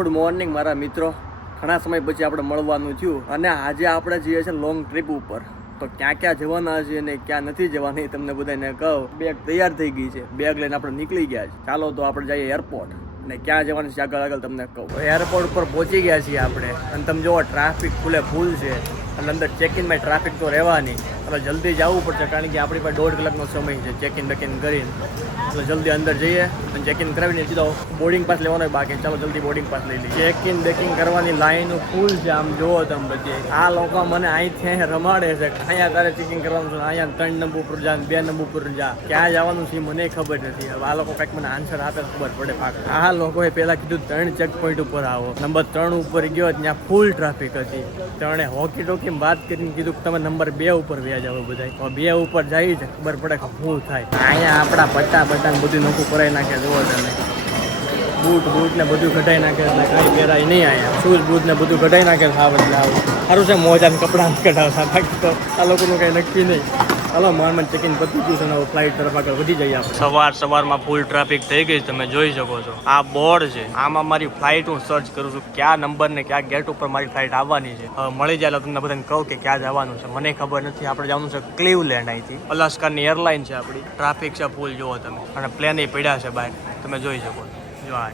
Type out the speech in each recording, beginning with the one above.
Good morning મારા મિત્રો. ઘણા સમય પછી આપણે મળવાનું થયું અને આજે આપણે જઈએ છીએ લોંગ ટ્રીપ ઉપર. તો ક્યાં ક્યાં જવાના છે અને ક્યાં નથી જવાની તમને બધાને કહું. બેગ તૈયાર થઈ ગઈ છે, બેગ લઈને આપણે નીકળી ગયા છે. ચાલો તો આપણે જઈએ એરપોર્ટ અને ક્યાં જવાનું છે આગળ તમને કહું. એરપોર્ટ ઉપર પહોંચી ગયા છીએ આપણે અને તમે જુઓ ટ્રાફિક ફૂલ છે અને અંદર ચેકિનમાં ટ્રાફિક તો રહેવાની. એટલે જલ્દી જવું પડશે કારણ કે આપણી પાસે 1.5 કલાકનો સમય છે ચેકિન બેકિન કરીને. એટલે જલ્દી અંદર જઈએ અને ચેકિન કરાવીને સીધો બોર્ડિંગ પાસ લેવાનો હોય બાકી. ચાલો જલ્દી બોર્ડિંગ પાસ લઈ લઈએ. ચેકિન બેકિંગ કરવાની લાઈન ફૂલ છે, આમ જુઓ તમે બધી. આ લોકો મને અહીંથી રમાડે છે, અહીંયા તારે ચેકિંગ કરવાનું છે, અહીંયા 3 નંબર ઉપર જા, 2 નંબર ઉપર જા, ક્યાં જવાનું છે મને ખબર નથી. હવે આ લોકો કંઈક મને આન્સર આપે ખબર પડે પાક. આ લોકોએ પહેલા કીધું 3 ચેક પોઈન્ટ ઉપર આવો. નંબર 3 ઉપર ગયો ત્યાં ફૂલ ટ્રાફિક હતી. ત્રણે હોકી ટોકી વાત કરીને કીધું કે તમે નંબર 2 ઉપર વ્યા જાવ. બધા 2 ઉપર જાય છે ખબર પડે કે શું થાય. અહીંયા આપણા પટ્ટા બધું નોખું કરાવી નાખે. જુઓ તમે બૂટ ને બધું કઢાઈ નાખે એટલે કાંઈ પહેરાય નહીં. અહીંયા શૂઝ બૂટ ને બધું કઢાઈ નાખે. સારું સારું છે, મોજા કપડાં કઢાવતા. બાકી તો આ લોકોનું કંઈ નક્કી નહીં. ચાલો માન ચેકિંગ પતી ગયું છે અને ફ્લાઇટ તરફ આગળ વધી જઈએ આપણે. સવારમાં ફૂલ ટ્રાફિક થઈ ગઈ તમે જોઈ શકો છો. આ બોર્ડ છે, આમાં મારી ફ્લાઇટ હું સર્ચ કરું છું ક્યાં નંબર ને ક્યાં ગેટ ઉપર મારી ફ્લાઇટ આવવાની છે. હવે મળી જાય એટલે તમને બધાને કહું કે ક્યાં જવાનું છે. મને ખબર નથી. આપણે જવાનું છે ક્લીવલેન્ડ. અહીંથી અલાસ્કાની એરલાઇન છે આપણી. ટ્રાફિક છે ફૂલ જુઓ તમે અને પ્લેન પડ્યા છે બહાર તમે જોઈ શકો જો. આ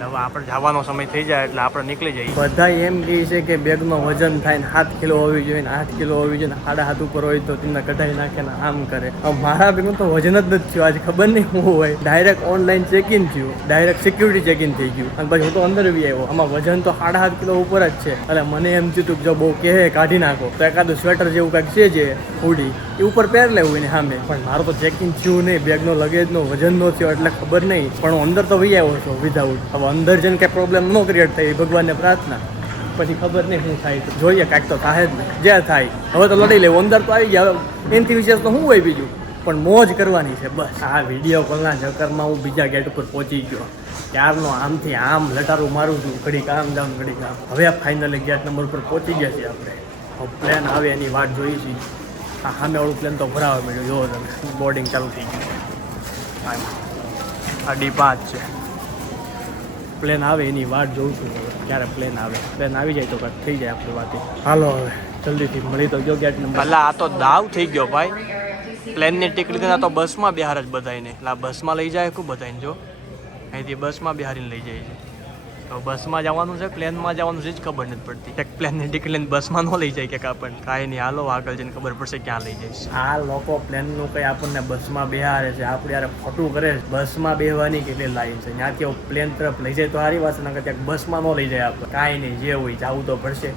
હવે આપણે જવાનો સમય થઈ જાય એટલે આપણે નીકળી જઈએ. બધા એમ કહે છે કે બેગમાં વજન થાય ને 7 કિલો હોવી જોઈએ ને 8 કિલો હોવી જોઈએ ને 7.5 ઉપર હોય તો તેમને કઢાઈ નાખે ને આમ કરે. મારા બેગમાં તો વજન જ નથી થયું. આજે ખબર નહીં શું હોય. ડાયરેક્ટ ઓનલાઈન ચેકિન થયું, ડાયરેક્ટ સિક્યુરિટી ચેકિન થઈ ગયું અને પછી હું તો અંદર બી આવ્યો. આમાં વજન તો 7.5 કિલો ઉપર જ છે. એટલે મને એમ થયું કે જો બહુ કહે કાઢી નાખો તો એકાદું સ્વેટર જેવું કાંઈક છે જે હુડી એ ઉપર પહેર લેવું એને સામે. પણ મારું તો ચેકિન થયું નહીં, બેગનો લગેજનો વજન નો થયો એટલે ખબર નહીં. પણ હું અંદર તો વી આવ્યો છું વિધાઉટ. હવે અંદર જઈને કંઈ પ્રોબ્લેમ ન ક્રિએટ થઈ ભગવાનને પ્રાર્થના. પછી ખબર નહીં શું થાય. જોઈએ કાંઈક તો થાય જ નહીં. જે થાય હવે તો લડી લેવું. અંદર તો આવી ગયા. એનાથી વિશેષ તો શું હોય બીજું, પણ મોજ કરવાની છે બસ. આ વિડીયો કોલના ચક્કરમાં હું બીજા ગેટ ઉપર પહોંચી ગયો. ત્યારનો આમથી આમ લટારું મારું છું, ઘડીક આમ જાઉં ઘડીક આમ. હવે ફાઇનલી ગેટ નંબર ઉપર પહોંચી ગયા છીએ આપણે. પ્લેન આવે એની વાટ જોઈ છીએ. આ સામેવાળું પ્લેન તો ભરાવા મળ્યું. જોવો તમે બોર્ડિંગ ચાલુ થઈ ગયું. આ D5 છે. પ્લેન આવે એની વાટ જોઉં છું ક્યારે પ્લેન આવે. પ્લેન આવી જાય તો કાંઈક થઈ જાય આપણી વાત. હાલો હવે જલ્દીથી મળી તો ગયો ગેટ નંબર. એટલે આ તો દાવ થઈ ગયો ભાઈ. પ્લેનની ટિકિટ તો બસમાં બિહાર જ બધાને. એટલે આ બસમાં લઈ જાય ખૂબ બધાને. જો અહીંથી બસમાં બિહારીને લઈ જાય છે. તો બસમાં જવાનું છે પ્લેનમાં જવાનું છે જ ખબર નથી પડતી. એક પ્લેનની ટિકિટ લઈને બસમાં ન લઈ જાય કે આપણને કાંઈ નહીં. હાલો આગળ જઈને ખબર પડશે ક્યાં લઈ જાય. આ લોકો પ્લેનનું કંઈ આપણને બસમાં બેહારે છે. આપણે યાર ખોટું કરે છે. બસમાં બેહવાની કેટલી લાઈન છે. ત્યાંથી પ્લેન તરફ લઈ જાય તો સારી વાત છે. ત્યાં બસમાં ન લઈ જાય આપણે. કાંઈ નહીં, જે હોય જવું તો પડશે.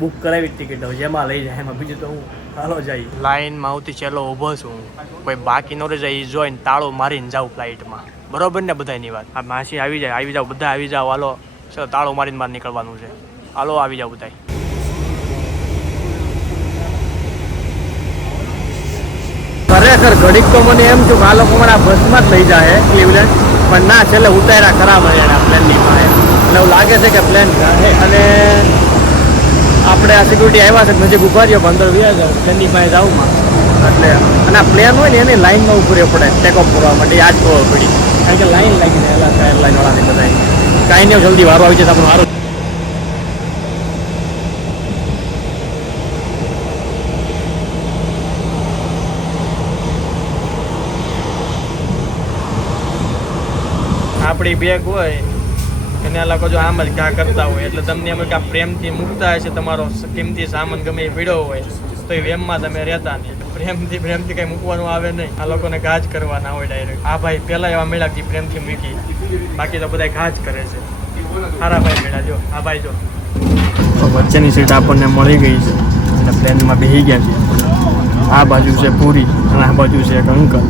બુક કરાવી ટિકિટ હવે જેમાં લઈ જાય એમાં. બીજું તો હું હાલો જાય. લાઈનમાં આવતી છેલ્લો ઊભો છું. કોઈ બાકી ન રહી જાય એ જોઈને તાળું મારીને જાઉં ફ્લાઇટમાં. બરોબર ને બધાની વાત. આ માસી આવી જાય, આવી જાઓ બધા આવી જાઓ. હાલો ચલો તાળું મારીને બહાર નીકળવાનું છે. હાલો આવી જાઓ બધા. ખરેખર ઘડીક તો મને એમ છું કે આ લોકો મને આ બસમાં જ લઈ જાય ક્લીવલેન્ડ. પણ ના, છેલ્લે ઉતાર્યા ખરા મને આ પ્લેનની પાસે. એટલે એવું લાગે છે કે પ્લેન અને આપણે આ સિક્યુરિટી આવ્યા છે નજીક ઉભા રહ્યો. અંદર વ્યા જાઓ પ્લેનની પાસે જાઉં એટલે. અને આ પ્લેન હોય ને એની લાઈનમાં ઉભું રહેવું પડે ટેક ઓફ કરવા માટે. આ જ ખબર પડી કારણ કે લાઈન લાગી જાય એરલાઈન વાળાની બધા. કાંઈ નહીં, જલ્દી વારો આવી જાય આપણું સારું. આપણી બેગ હોય એને આ લોકો જો આમ જ ઘા કરતા હોય એટલે તમને એમ કે આ પ્રેમથી મૂકતા હશે. તમારો કિંમતી સામાન ગમે એ પીડ્યો હોય તો એ વેમમાં તમે રહેતા નહીં. પ્રેમથી કંઈ મૂકવાનું આવે નહીં. આ લોકોને ઘા જ કરવાના હોય ડાયરેક્ટ. આ ભાઈ પહેલાં એવા મેળા કે પ્રેમથી મૂકી, બાકી તો બધા ઘા જ કરે છે. સારા ભાઈ મેળા જો. આ ભાઈ જો વચ્ચેની સીટ આપણને મળી ગઈ છે અને પ્લેનમાં બેસી ગયા છે. આ બાજુ છે પૂરી અને આ બાજુ છે એક અંકલ.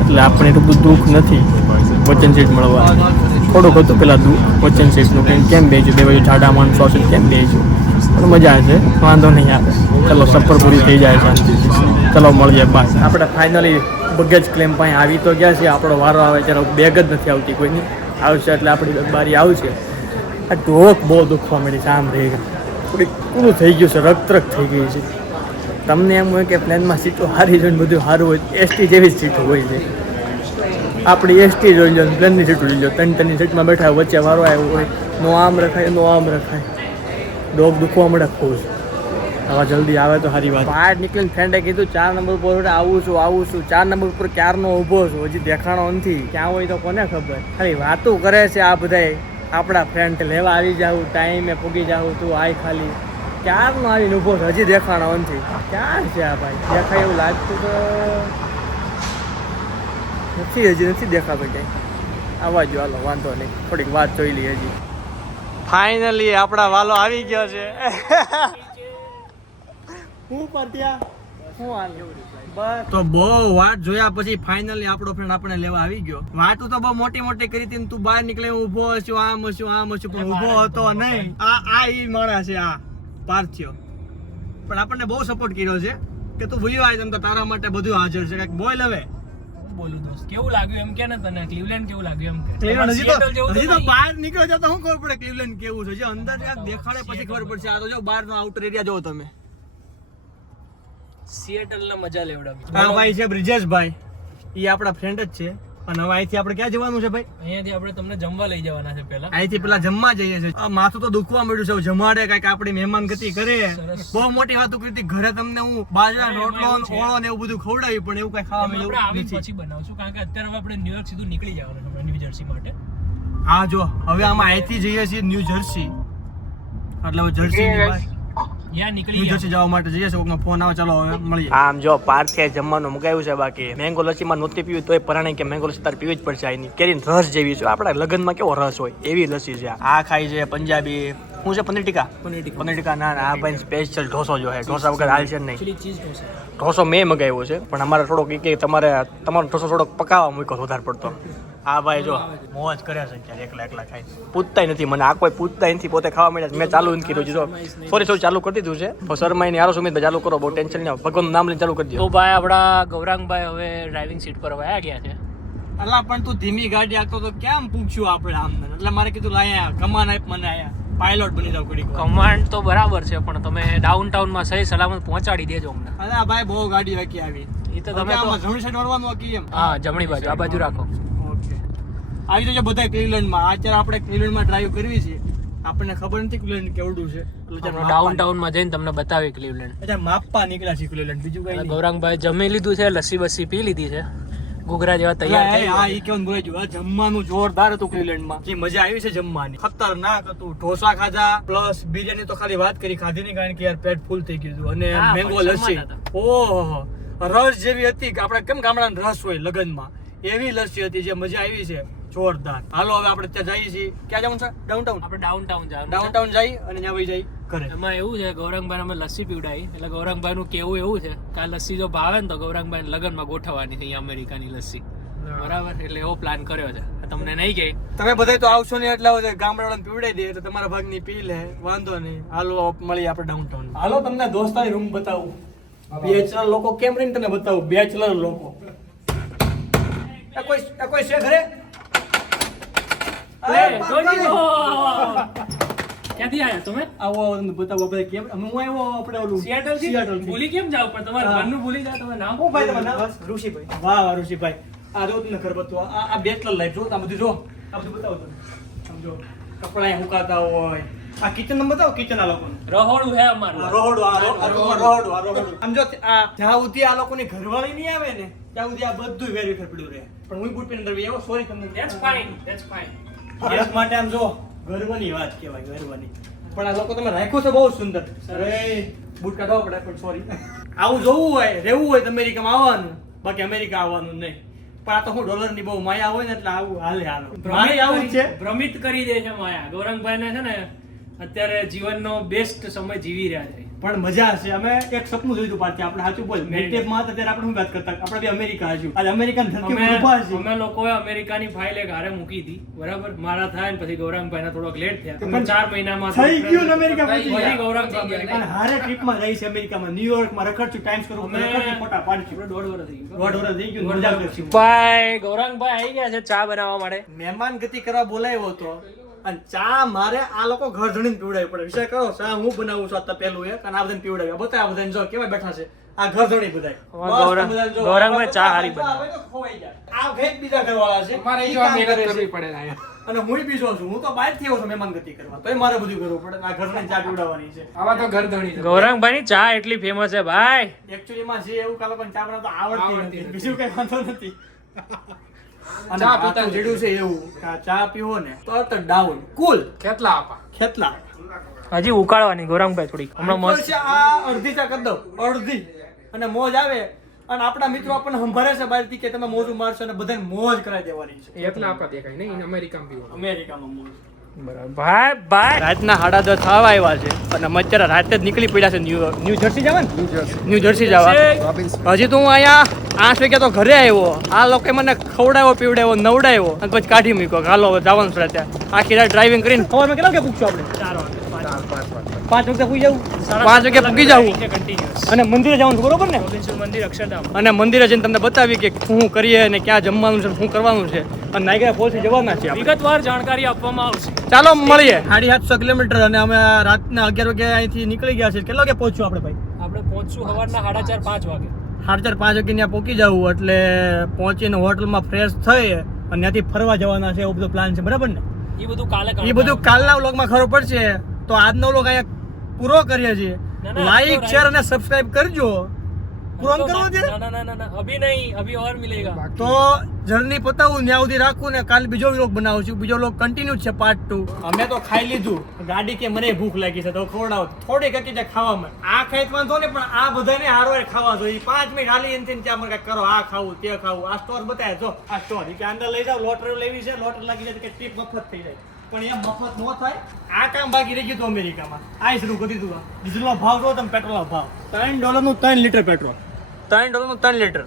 એટલે આપણે એટલું બધું દુઃખ નથી વચ્ચેની સીટ મળવા. થોડુંક હતું પેલા વચ્ચેની સીટનું કંઈ કેમ બેસ્યું. બે બાજુ જાડા માણસો છે કેમ બેસ્યું. પણ મજા છે, વાંધો નહીં આવે. ચલો સફર પૂરી થઈ જાય છે. ચલો મળીએ બાય. આપણે ફાઇનલી બગેજ ક્લેમ પાસે આવી તો ગયા છીએ. આપણો વારો આવે ત્યારે બેગ જ નથી આવતી કોઈની. આવશે એટલે આપણી બારી આવશે. આ ઢોક બહુ દુખવા મળી છે. આમ રહી થોડીક પૂરું થઈ ગયું છે, રક્તરક થઈ ગઈ છે. તમને એમ હોય કે પ્લેનમાં સીટો સારી જોઈને બધું સારું હોય, એસટી જેવી જ સીટો હોય છે. આપણી એસટી જોઈ લો, પ્લેનની સીટ જોઈ લો, ત્રણની સીટમાં બેઠા વચ્ચે વારો આવ્યો હોય, નો આમ રખાય નો આમ રખાય, ડોગ દુખવા મળે ખૂબ. હવે જલ્દી આવે તો સારી વાત. બહાર નીકળીને ફ્રેન્ડે કીધું 4 નંબર પર આવું છું 4 નંબર પર ક્યારનો ઊભો છું, હજી દેખાણો નથી. ક્યાં હોય તો કોને ખબર, ખાલી વાતો કરે છે આ બધાય આપણા ફ્રેન્ડ. લેવા આવી જાઉં, ટાઈમે પૂગી જાઉં, તું આય ખાલી. ક્યારનો આવીને ઊભો છે, હજી દેખાણો નથી. ક્યાં છે આ ભાઈ? દેખાય એવું લાગતું તો નથી, હજી નથી દેખાતો ક્યાંય. આવવા જો, હાલો વાંધો નહીં, થોડીક વાત જોઈ લઈએ. હજી ફાઇનલી આપણા વાલો આવી ગયો છે. હું પાટિયા હું હાલ બસ. તો બહુ વાત જોયા પછી ફાઇનલી આપણો ફ્રેન્ડ આપણે લેવા આવી ગયો. વાતો તો બહુ મોટી મોટી કરી હતી, તું બહાર નીકળે હું ઊભો હશું, આમ હશું આમ હશું, પણ ઊભો હતો નહીં. આ ઈ માણસ છે, આ પાર્થિયો. પણ આપણને બહુ સપોર્ટ કર્યો છે કે તું ભૂલ્યો આવી, તને તો તારા માટે બધું હાજર છે. કંઈક બોલ હવે. બોલું દોસ્ત, કેવું લાગ્યું એમ કે ને તને? ક્લીવલેન્ડ કેવું લાગ્યું એમ કે? ક્લીવલેન્ડ હજી તો બહાર નીકળો છો તો શું ખબર પડે ક્લીવલેન્ડ કેવું છે? જે અંદર દેખાડે પછી ખબર પડશે. આ તો જો બહારનો આઉટર એરિયા જોવો તમે. સિએટલ ના મજા લેવડાવી. હા ભાઈ છે બ્રિજેશભાઈ, એ આપણા ફ્રેન્ડ જ છે. અને હવે અહીંથી આપણે ક્યાં જવાનું છે ભાઈ? અહીંયાથી આપણે તમને જમવા લઈ જવાના છે. અહીંથી પેલા જમવા જઈએ છે. માથું તો દુખવા મળ્યું છે, જમાડે કઈક આપણી મહેમાન ગતિ કરે. બહુ મોટી વાતો કરી ઘરે, તમને હું બાજરા રોટલો ઓળો ને એવું બધું ખવડાવી, પણ એવું કઈ ખાવા મળ્યું આપણે પછી બનાવશું, કારણ કે અત્યારે આપણે ન્યુયોર્ક સીધું નીકળી જવાનું છે ન્યૂ જર્સી માટે. હા જો હવે આમાં અહીંથી જઈએ છીએ ન્યૂ જર્સી, એટલે જર્સી ન્યૂ જર્સી જવા માટે જઈએ છીએ. કોકનો ફોન આવે, ચાલો હવે મળીએ. આમ જો પાર્થે જમવાનું મુકાયું છે, બાકી મેંગો લસ્સીમાં નહોતી પીવી તોય પરાણે કે મેંગો લસ્સી તારે પીવી જ પડશે. આની કેરીનો રસ જેવી છે, આપણા લગ્નમાં કેવો રસ હોય એવી લસ્સી છે. આ ખાઈ છે પંજાબી, શું છે? પનીર ટીકા. પનીર ટીકા ના, આ ભાઈ સ્પેશિયલ ઢોસો જો છે. ઢોસા વગર હાલ છે નહીં. ઢોસો મેં મગાવ્યો છે, પણ અમારે થોડોક કે તમારો ઢોસો થોડોક પકાવવા મૂક્યો વધારે પડતો. હા ભાઈ જો મોજ કર્યા છે ક્યારે, એકલા ખાઈ પૂછતાય નથી મને. આ કોઈ પૂછતાય નથી, પોતે ખાવા માંડ્યા. મેં ચાલુ નથી કર્યું છે, સોરી ચાલુ કરી દીધું છે. તો શર્માઈને આરો સુમિત ચાલુ કરો, બહુ ટેન્શન નહીં, ભગવાનનું નામ લઈને ચાલુ કરી દો. તો ભાઈ આપણા ગૌરાંગભાઈ હવે ડ્રાઇવિંગ સીટ પર વયા ગયા છે. અલા પણ તું ધીમી ગાડી આખતો તો કેમ પૂછ્યું આપણે આમ? એટલે મારે કીધું લાયા કમાન આપ મને, આયા પાયલોટ બની જાવ ઘડી. કમાન્ડ તો બરાબર છે, પણ તમે ડાઉનટાઉનમાં સહી સલામત પહોંચાડી દેજો અમને. અરે ભાઈ બહુ ગાડી વાકી આવી. એ તો તમે જમણી સાઈડ વળવાનું વાકી એમ? હા જમણી બાજુ, આ બાજુ રાખો. આવી જજો બધા ક્લીવલેન્ડમાં. અત્યારે આપણે ક્લીવલેન્ડમાં ડ્રાઈવ કરવી છે, આપણને ખબર નથી ક્લીવલેન્ડ કેવડું છે. ડાઉનટાઉનમાં જઈને તમને બતાવી ક્લીવલેન્ડ. એટલે માપવા નીકળ્યા છે ક્લીવલેન્ડ, બીજું કઈ નહીં. ગૌરાંગભાઈ જમી લીધું છે, લસ્સી બસ્સી પી લીધી છે, ઘૂઘરા જેવા તૈયાર થઈ ગયા. હા ઈ કેવું બોલે જો, જમવાનું જોરદાર હતું ક્લીવલેન્ડમાં. જે મજા આવી છે જમવાની, ખતરનાક હતું. ઢોસા ખાધા પ્લસ બિરયાની તો ખાલી વાત કરી, ખાધી નહીં, કારણ કે યાર પેટ ફૂલ થઈ ગયું હતું. અને મેંગો લસ્સી, ઓહો રસ જેવી હતી કે આપણે કેમ ગામડાનો રસ હોય લગનમાં, એવી લસ્સી હતી. જે મજા આવી છે જોરદાર. હાલો હવે આપણે ત્યાં જઈએ છીએ. ક્યાં જવાનું છે? ડાઉનટાઉન. આપણે ડાઉનટાઉન જઈ અને ત્યાં વહી જઈ ઘરે. એમાં એવું છે, ગૌરાંગભાઈ અમે લસ્સી પીવડાવી, એટલે ગૌરાંગભાઈ નું કેવું એવું છે કે આ લસ્સી જો ભાવે ને તો ગૌરાંગભાઈ લગ્નમાં ગોઠવવાની છે અહીંયા અમેરિકાની લસ્સી. બરાબર, એટલે એવો પ્લાન કર્યો છે. તમને નહીં કે તમે બધા તો આવશો ને એટલે ગામડાવાળાને પીવડાવી દે તો તમારા ભાગની પી લે, વાંધો નહીં. હાલો મળીએ આપણે ડાઉનટાઉન. હાલો તમને દોસ્તારી રૂમ બતાવું. બેચલર લોકો કેમ રહીને તને બતાવું. બેચલર લોકો કોઈ છે ઘરે? ક્યાંથી આયા તમે? આવો બતાવો બધા કેમ. હું આવ્યો આપણે ઓલું સિએટલ થી. ભૂલી કેમ જાવ? પણ તમારું ઘરનું ભૂલી જાવ. તમારું નામ હું ભાઈ તમારું નામ? ઋષિભાઈ. વાહ ઋષિભાઈ. આ જો તમને ઘર બતાવો. આ બેચલર લાઈફ જો, આ બધું જો, આ બધું બતાવો તમે. સમજો કપડા સુકાતા હોય. આ કિચન નંબર બતાવો, કિચન આ લોકોનું રહોડું હે અમારું. રહોડું. સમજો આ જ્યાં સુધી આ લોકોની ઘરવાળી નહીં આવે ને ત્યાં સુધી આ બધું વેરીફાઈ પડ્યું રહે. પણ હું બૂટ પહેરીને એવો સોરી તમને. That's fine. દેશ માટે આમ જો ગર્વની વાત કહેવાય, ગર્વની. પણ આ લોકો તમે રાખ્યો છે બહુ સુંદર. અરે બૂટ કાઢવા પડે, પણ સોરી. આવું જોવું હોય, રહેવું હોય તો અમેરિકામાં આવવાનું, બાકી અમેરિકા આવવાનું નહીં. પણ આ તો હું ડોલરની બહુ માયા હોય ને એટલે આવું હાલે. આવું છે, ભ્રમિત કરી દે છે માયા. ગૌરાંગભાઈ ને છે ને અત્યારે જીવનનો બેસ્ટ સમય જીવી રહ્યા છે. પણ મજા હશે. અમે એક સપનું જોયું પાછી, આપણે સાચું બોલ મેટેપમાં અત્યારે આપણે શું વાત કરતા, આપણે બી અમેરિકા હશું. આજે અમેરિકન ધરતી પર ઊભા છીએ. અમે લોકોએ અમેરિકાની ફાઇલ એક હારે મૂકી હતી, બરાબર. મારા થાય ને પછી ગૌરાંગભાઈ ના થોડોક લેટ થયા, પણ 4 મહિનામાં થઈ ગયું અમેરિકા. પછી ગૌરાંગભાઈ અને હારે ટ્રીપમાં રહી છે અમેરિકામાં, ન્યુયોર્કમાં રખડશું, ટાઈમ્સ સ્ક્વેર ઉપર રખડશું, ફોટા પાડશું. 1.5 વર્ષ થઈ ગયું. 1.5 વર્ષ થઈ ગયું. મજા કરશું. ભાઈ ગૌરાંગભાઈ આવી ગયા છે ચા બનાવવા માટે. મહેમાન ગતિ કરવા બોલાવ્યો હતો અને ચા મારે આ લોકો ઘર ધણીને પીવડાવી પડે. વિચાર કરો, ચા હું બનાવું છું આ પેલું એક અને આ બધાને પીવડાવ્યા. બતાવ્યા બધાને જો કેવા બેઠા છે આ ઘર ધણી બધાય. ગૌરાંગભાઈ ચા હારી આ હવે તો ખોવાઈ જાય. આ ઘેર બીજા ઘરવાળા છે. મારે ઈ જો કામ મહેનત કરે છે. કરવી પડે અહીંયા. અને હું બીજો છું. હું તો બહારથી આવ્યો છું મહેમાનગતિ કરવા. તોય મારે બધું કરવું પડે. આ ઘર ધણી ચા પીવડાવવાની છે. આવા તો ઘરધણી છે. ગૌરાંગભાઈ ની ચા એટલી ફેમસ છે ભાઈ. Actually માં જે એવું કાલો પણ ચા બનાવતા આવડતી નથી. બીજું કઈ વાંધો નથી. અને ચા આ પીતા તો જેડું છે એવું કે આ ચા પીવો ને તો ડાઉન કુલ કેટલા આપા? ખેતલા હજી ઉકાળવાની ગૌરાંગભાઈ થોડીક હમણાં મસ્ત. છે આ અડધી ચા કરી દઉં અડધી અને મોજ આવે અને આપણા મિત્રો આપણને સંભાળે છે બહારથી કે તમે મોજું મારશો અને બધાને મોજ કરાવી દેવાની છે. એટલા આપા દેખાય નહીં અમેરિકામાં પીવાનું. અમેરિકામાં મોજ. ભાઈ ભાઈ રાતના 10:30 થવા આવ્યા છે અને અમે અત્યારે રાતે જ નીકળી પડ્યા છે ન્યૂ જર્સી જવા ને ન્યૂ જર્સી જવા. હજી તો હું અહીંયા 8 વાગ્યા તો ઘરે આવ્યો. આ લોકોએ મને ખવડાવ્યો પીવડાવ્યો નવડાવ્યો અને પછી કાઢી મૂક્યો. હાલો હવે જવાનું છે ત્યાં. આખી રાત ડ્રાઇવિંગ કરીને સવારમાં કેટલા વાગે પૂછશું આપણે? 5 વાગે પૂગી જવું. 5 વાગે પૂગી જવું અને મંદિરે જવાનું છે બરોબર ને? મંદિર અક્ષરધામ. અને મંદિરે જઈને તમને બતાવી કે શું કરીએ અને ક્યાં જમવાનું છે શું કરવાનું છે અને નાયગરા ફોલ્સ જવાના છે આપણે. વિગતવાર જાણકારી આપવામાં આવશે. ચાલો મળીએ. 750 કિલોમીટર અને અમે રાતના 11 વાગે અહીંથી નીકળી ગયા છે. કેટલા વાગે પહોંચશું આપણે ભાઈ? આપણે પહોંચશું સવારના 4:30-5 વાગે. 4:30-5 વાગે ત્યાં પહોંચી જવું એટલે પહોંચીને હોટલમાં ફ્રેશ થઈ અને ત્યાંથી ફરવા જવાના છે. એવો બધો પ્લાન છે બરાબર ને? એ બધું કાલે એ બધું કાલના વ્લોગમાં ખબર પડશે. તો આજનો વ્લોગ અહીંયા પૂરો કરીએ છીએ. લાઈક શેર અને સબસ્ક્રાઇબ કરજો. પૂરો કરવો છે ના અભી નહીં, અભી ઓર મિલેગા. તો જર્ની પતાવું ત્યાં સુધી રાખું ને કાલ બીજો વ્લોગ બનાવું છું. બીજો વ્લોગ કન્ટિન્યુ છે પાર્ટ 2. અમે તો ખાઈ લીધું. ગાડી કે મને ભૂખ લાગી છે તો ખવડાવો. થોડી કકી છે ખાવામાં. આ ખાઈ તો વાંધો ને પણ આ બધાને હારવાર ખાવા જોઈએ. 5 મિનિટ હાલી એનથી ત્યાં મને કંઈક કરો. આ ખાવું તે ખાવું. આ સ્ટોર બતાવે જો આ સ્ટોર કે અંદર લઈ જાવ. લોટરી લેવી છે. લોટરી લાગી જાય કે ટીપ મફત થઈ જાય. પણ એ મફત ન થાય. આ કામ બાકી રહી ગયું હતું અમેરિકામાં. આ શરૂ કરી દીધું. ડીઝલનો ભાવ જો તમે પેટ્રોલનો ભાવ $3 3 લીટર પેટ્રોલ. $3 3 લીટર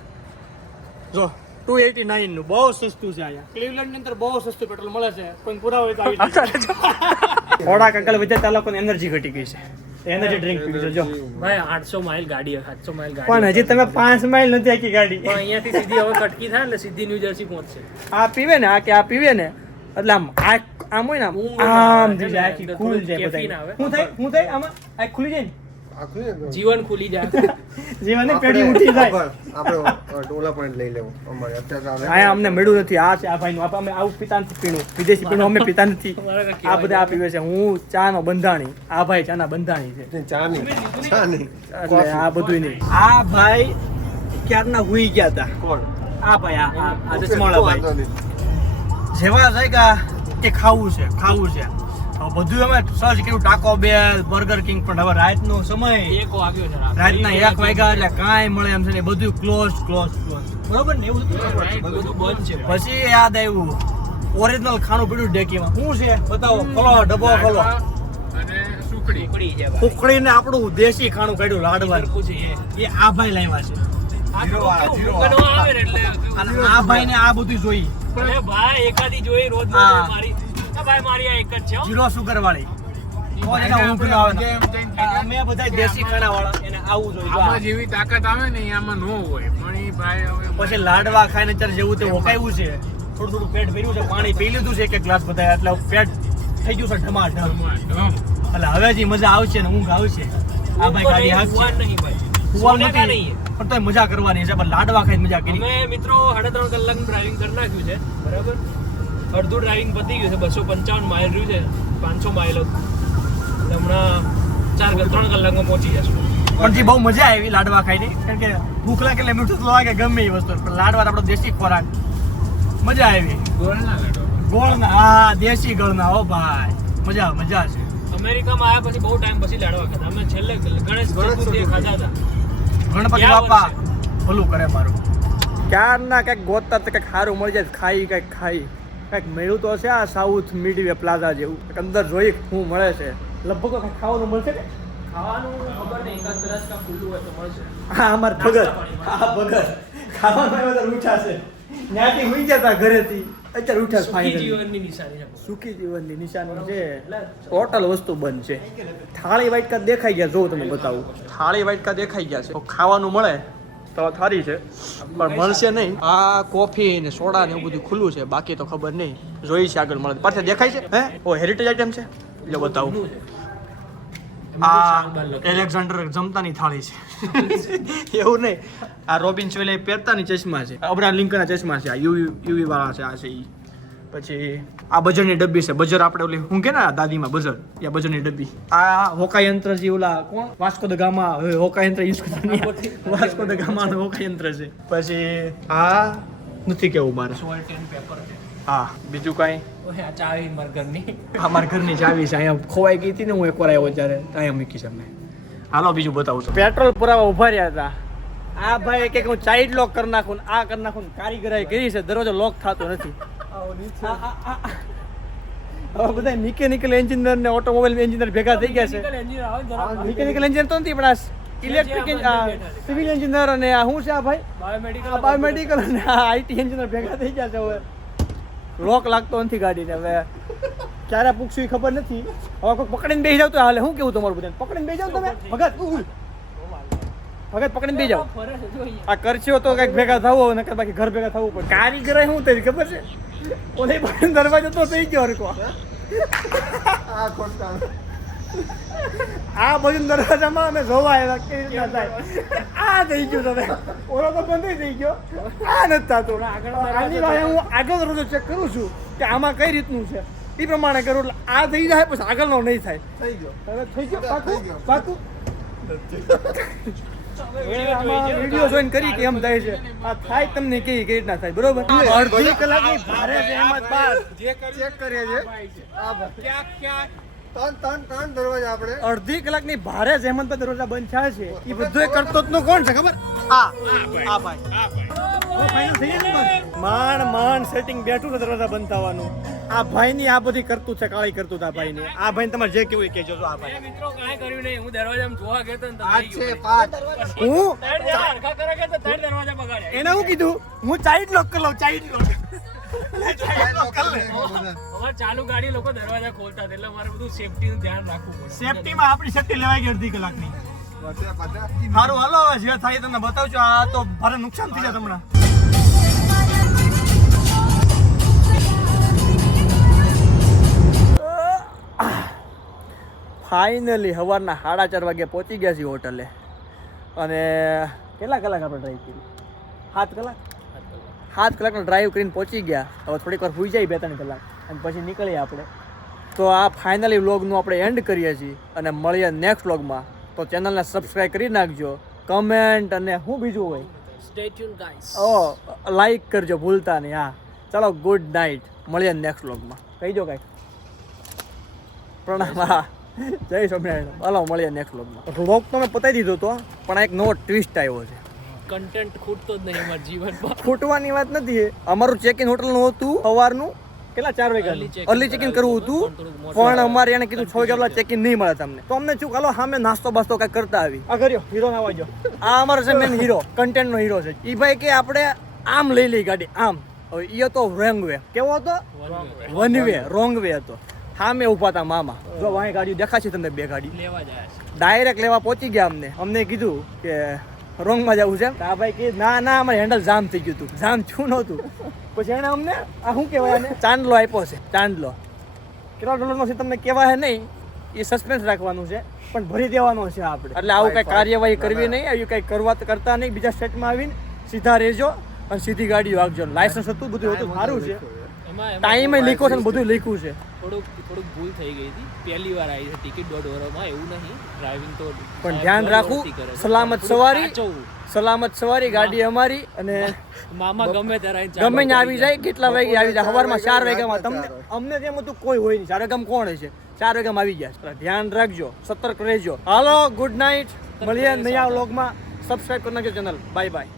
જો 289 નું બહુ સસ્તું છે. અહીંયા ક્લિવલેન્ડ ની અંદર બહુ સસ્તું પેટ્રોલ મળે છે. કોઈ પૂરા હોય તો આવી થોડાક આગળ વધે ત્યાં લોકોને એનર્જી ઘટી ગઈ છે. એનર્જી ડ્રિંક પી લીધો જો ભાઈ 800 માઇલ ગાડી 700 માઇલ ગાડી. પણ હજી તમે 5 માઇલ નથી આખી ગાડી. પણ અહીંયાથી સીધી હવે કટકી થાય એટલે સીધી ન્યૂ જર્સી પહોંચશે. આ પીવે ને આ કે આ પીવે ને એટલે આમ આમ હોય ને આમ થઈ જાય આખી ખુલ જાય બધા. શું થાય આમાં આ ખુલી જાય ને જીવન ખુલી જાય. જીવન પેઢી ઉઠી જાય. આપણે ટોલા પોઈન્ટ લઈ લેવું અમારે અત્યારે આ અમને મળ્યું નથી. આ છે આ ભાઈ નું અમે આવું પીતા નથી પીણું. વિદેશી પીણું અમે પીતા નથી. આ બધા આ પીવે છે. હું ચા નો બંધાણી. આ ભાઈ ચા ના બંધાણી છે. ચા નહીં એટલે આ બધું નહીં. આ ભાઈ ક્યારના હુઈ ગયા હતા. કોણ? આ ભાઈ આ ચશ્માવાળા ભાઈ જેવા જાયગા કે ખાવું છે હવે બધું અમે સર્ચ કર્યું. ટાકો બેલ બર્ગર કિંગ પણ હવે રાતનો સમય 1 વાગ્યો છે રાતના 1 વાગ્યા એટલે કાંઈ મળે એમ છે ને. બધું ક્લોઝ બરોબર ને એવું બધું બંધ છે. પછી યાદ આવ્યું ઓરિજિનલ ખાણું પીડ્યું ડેકીમાં. શું છે બતાવો. ખોલો ડબ્બો ખોલો. અને સુકડી. પકડી જાય ઉકળી ને આપણું દેશી ખાણું કાઢ્યું લાડવાનું. પૂછી એ આ ભાઈ લાવ્યા છે. આવે ને એટલે અને આ ભાઈ ને આ બધું જોઈ. અરે ભાઈ એકાદી જોઈ રોજ હા. મારી ભાઈ મારી આ એક જ છે હો. 0 સુગર વાળી. અમે બધા દેશી ખાણા વાળા એને આવું જોઈએ. આમાં જેવી તાકાત આવે ને એ આમાં ન હોય પણ એ ભાઈ હવે પછી લાડવા ખાઈને અત્યારે જેવું તે હોકાયું છે. થોડું પેટ ભર્યું છે. પાણી પી લીધું છે 1 ગ્લાસ બધા એટલે પેટ થઈ ગયું છે ઢમાઢમ. એટલે હવે જે મજા આવશે ને ઊંઘ આવશે. આ ભાઈ ગાડી હાંકશે. ભગવાન નહીં ભાઈ. સુવાનું સોને કા નથી નહીં. પણ તોય મજા કરવાની છે. પણ લાડવા ખાઈને મજા કરી. અમે મિત્રો 3.5 કલાકનું ડ્રાઇવિંગ કરી નાખ્યું છે બરાબર. અડધું ડ્રાઇવિંગ પતી ગયું છે. 255 માઇલ રહ્યું છે. 500 માઇલ એટલે હમણાં 3 કલાકમાં પહોંચી જશું. પણ જે બહુ મજા આવી લાડવા ખાઈને. કારણ કે ભૂખ લાગે એટલે મીઠું તો લાગે ગમે એ વસ્તુ. પણ લાડવા આપણો દેશી ખોરાક મજા આવી. ગોળના લાડવા. ગોળના હા દેશી ગળના હો ભાઈ મજા છે. અમેરિકામાં આવ્યા પછી બહુ ટાઈમ પછી લાડવા ખાધા. અમે છેલ્લે ગણેશ ચતુર્થીએ ખાધા હતા. ગણપતિ બાપા ભલું કરે મારું. ક્યારના કંઈક ગોતતા તો કંઈક સારું મળી જાય ખાઈ કંઈક મળ્યું તો છે. આ સાઉથ મિડવે પ્લાઝા જેવું અંદર જોઈ શું મળે છે. લગભગ કંઈક ખાવાનું મળશે ને. ખાવાનું ખબર નહીં. એકાદ કદાચ કાં ખુલ્લું હોય તો મળશે. હા અમાર ભગત ખાવાનું આવ્યો તો ઉઠા છે. ત્યાંથી હુઈ ગયા હતા ઘરેથી અત્યારે ઉઠા સુખી ફાઇનલ. જીવનની નિશાની છે. સુખી જીવનની નિશાની છે. ટોટલ વસ્તુ બંધ છે. થાળી વાટકા દેખાઈ ગયા જો તમે બતાવું. થાળી વાટકા દેખાઈ ગયા છે. ખાવાનું મળે તો સારી છે પણ મળશે નહીં. આ કોફી ને સોડા ને એવું બધું ખુલ્લું છે, બાકી તો ખબર નહીં. જોઈ છે આગળ મળે પાછળ દેખાય છે. હે ઓ હેરિટેજ આઈટમ છે, જો બતાવું. આ એલેક્ઝાન્ડર જમતાની થાળી છે એવું નહીં. આ રોબિન શોલે પહેરતાની ચશ્મા છે, અબ્રાહમ લિંકનના ચશ્મા છે, આ યુવી વાળા છે. આ છે ઈ. પછી આ બજરની ડબ્બી છે. બજર આપણે ઓલી હું કે ને દાદીમાં બજર, આ બજરની ડબ્બી. આ હોકા યંત્ર જે ઓલા કોણ વાસ્કો દ ગામા હોકા યંત્ર યુઝ કરતા નહીં, વાસ્કો દ ગામાનું હોકા યંત્ર છે. પછી આ નથી કેવું મારે. સોલ્ટ એન્ડ પેપર છે. હા બીજું કાંઈ આ ચાવી મારા ઘરની. અમારા ઘરની ચાવી છે, અહીંયા ખોવાઈ ગઈ હતી ને હું એકવાર આવ્યો ત્યારે અહીંયા મૂકી છે. અમે હાલો બીજું બતાવું છું. પેટ્રોલ પુરાવા ઉભા રહ્યા હતા. આ ભાઈ કે હું ચાઇલ્ડ લોક કરી નાખું, આ કરી નાખું, કારીગરાઈ કરી છે, દરવાજો લોક થતો નથી. હવે બધા મિકેનિકલ એન્જિનિયર ને ઓટોમોબાઈલ એન્જિનિયર ભેગા થઈ ગયા છે. મિકેનિકલ એન્જિનિયર તો નથી પણ આ ઇલેક્ટ્રિક સિવિલ એન્જિનિયર અને આ શું છે આ ભાઈ બાયોમેડિકલ અને આઈટી એન્જિનિયર ભેગા થઈ ગયા છે. હવે લોક લાગતો નથી ગાડીને. હવે ક્યારે પૂછશું એ ખબર નથી. હવે કોઈ પકડીને બેસી જાવ તો હાલે. શું કેવું તમારું બધાને? પકડીને બેસી જાવ તમે ભગત પકડીને બેસી જાવ. આ કરશો તો કઈક ભેગા થવું નકર બાકી ઘર ભેગા થવું પડે. કારીગર શું થઈ ખબર છે? ઓલી પાસે દરવાજો તો થઈ ગયો હરકો. આ ખોટા આ બધું દરવાજામાં અમે જોવા આવ્યા કેવી રીતના થાય. આ થઈ ગયું તમે ઓલો તો બંધ થઈ ગયો, આ નથી થતું. આની વાહે હું આગળ રોજ ચેક કરું છું કે આમાં કઈ રીતનું છે, એ પ્રમાણે કરું. એટલે આ થઈ જાય પછી આગળનો નહીં થાય. થઈ ગયો. હવે થઈ ગયો પાકું પાકું. નથી. વિડીયો જોઈન કરી કે એમ થાય છે. આ થાય તમને કેવી રીતના થાય બરોબર. અડધી કલાકની ભારે જહેમત બાદ ચેક કરીએ છે. આ ત્રણ દરવાજા આપણે અડધી કલાકની ભારે જહેમત બાદ દરવાજા બંધ થયા છે. એ બધું કરતો જ કોણ છે ખબર? આ ભાઈ માંડ સેટિંગ બેઠું છે દરવાજા બંધ થવાનું. આ ભાઈની આ બધી કરતું છે, કાળી કરતું આ ભાઈની. આ ભાઈને તમારે જે કેવું એ કહેજો. આ ભાઈ મિત્રો કાંઈ કર્યું નહીં. હું દરવાજામાં જોવા ગયો તો ને પાંચ છે. 5 હું હરખા કરે કે તો ત્રણ દરવાજા બગાડ્યા. એને હું કીધું હું ચાઇલ્ડ લોક કરી લઉં. ચાઇલ્ડ લોક હવે ચાલુ ગાડી લોકો દરવાજા ખોલતા હતા, એટલે મારે બધું સેફટીનું ધ્યાન રાખવું પડે. સેફટીમાં આપણી સેફટી લેવાઈ ગઈ અડધી કલાકની. સારું હાલો હવે જે થાય તમને બતાવજો. આ તો ભારે નુકસાન થઈ જાય તમને. ફાઇનલી સવારના 4:30 વાગે પહોંચી ગયા છીએ હોટલે. અને કેટલા કલાક આપણે ડ્રાઈવ કરી? 7 કલાક. 7 કલાકનો ડ્રાઈવ કરીને પહોંચી ગયા. હવે થોડીક વાર સુઈ જાય 2-3 કલાક અને પછી નીકળીએ આપણે. તો આ ફાઇનલી વ્લોગનું આપણે એન્ડ કરીએ છીએ અને મળીએ નેક્સ્ટ વ્લોગમાં. તો ચેનલને સબસ્ક્રાઈબ કરી નાખજો, કમેન્ટ અને શું બીજું હોય સ્ટે ટ્યુન ગાઈસ. લાઈક કરજો ભૂલતા નહીં. હા ચાલો ગુડ નાઇટ, મળીએ નેક્સ્ટ વ્લોગમાં. કહી દો કાંઈ પ્રણામ. હા જય સ્વામિનારાયણ. હાલો મળીએ નેક્સ્ટ વ્લોગમાં. વ્લોગ તો મેં પતાવી દીધો હતો પણ એક નવો ટ્વિસ્ટ આવ્યો છે. કન્ટેન્ટ ખૂટતો જ નહીં અમારા જીવનમાં. ખૂટવાની વાત નથી. અમારું ચેક ઇન હોટલનું હતું સવારનું કેટલા 4 વાગ્યા અર્લી ચેક ઇન કરવું હતું, પણ અમારે એને કીધું 6 વાગ્યા ચેક ઇન નહીં મળે તમને. તો અમને શું ચાલો સામે નાસ્તો બાસ્તો કાંઈક કરતા આવી. આ કર્યો હીરો ના આવજો. આ અમારો છે મેન હીરો, કન્ટેન્ટનો હીરો છે. એ ભાઈ કે આપણે આમ લઈ લઈ ગાડી આમ. હવે એ તો રોંગ વે. કેવો હતો? વન વે, રોંગ વે હતો. સામે ઉભા હતા મામા. જો વાંહી ગાડી દેખાશે તમને, 2 ગાડી લેવા જાય છે. ડાયરેક્ટ લેવા પહોંચી ગયા. અમને કીધું કે રોંગમાં જવું છે. આ ભાઈ કે ના ના અમારે હેન્ડલ જામ થઈ ગયું હતું. જામ થયું નહોતું. પછી એને અમને આ શું કહેવાય એને ચાંદલો આપ્યો છે. ચાંદલો કેટલા ડોલરનો છે તમને કહેવાય નહીં, એ સસ્પેન્સ રાખવાનું છે પણ ભરી દેવાનો છે આપણે. એટલે આવું કઈ કાર્યવાહી કરવી નહીં, આવી કઈ કરતા નહીં. બીજા સ્ટેટમાં આવીને સીધા રહેજો અને સીધી ગાડી વાગજો. લાયસન્સ હતું, બધું હતું, સારું છે. ટાઈમે લીખો છે ને બધું લખ્યું છે. થોડુંક ભૂલ થઈ ગઈ હતી. પહેલી વાર આવી છે ટિકિટ 1.5 વર્ષમાં. એવું નહીં, ડ્રાઇવિંગ તો પણ ધ્યાન રાખવું. સલામત સવારી ગાડી અમારી. અને મામા ગમે ત્યારે ગમે ને આવી જાય, કેટલા વાગે આવી જાય, સવારમાં 4 વાગ્યામાં. તમને અમને તેમ હતું કોઈ હોય નહીં. 4 વાગ્યામાં કોણ હશે? 4 વાગ્યામાં આવી ગયા. ધ્યાન રાખજો, સતર્ક રહેજો. હાલો ગુડ નાઇટ, મળીએ નયા વ્લોગમાં. સબસ્ક્રાઇબ કરી નાખજો ચેનલ. Bye bye.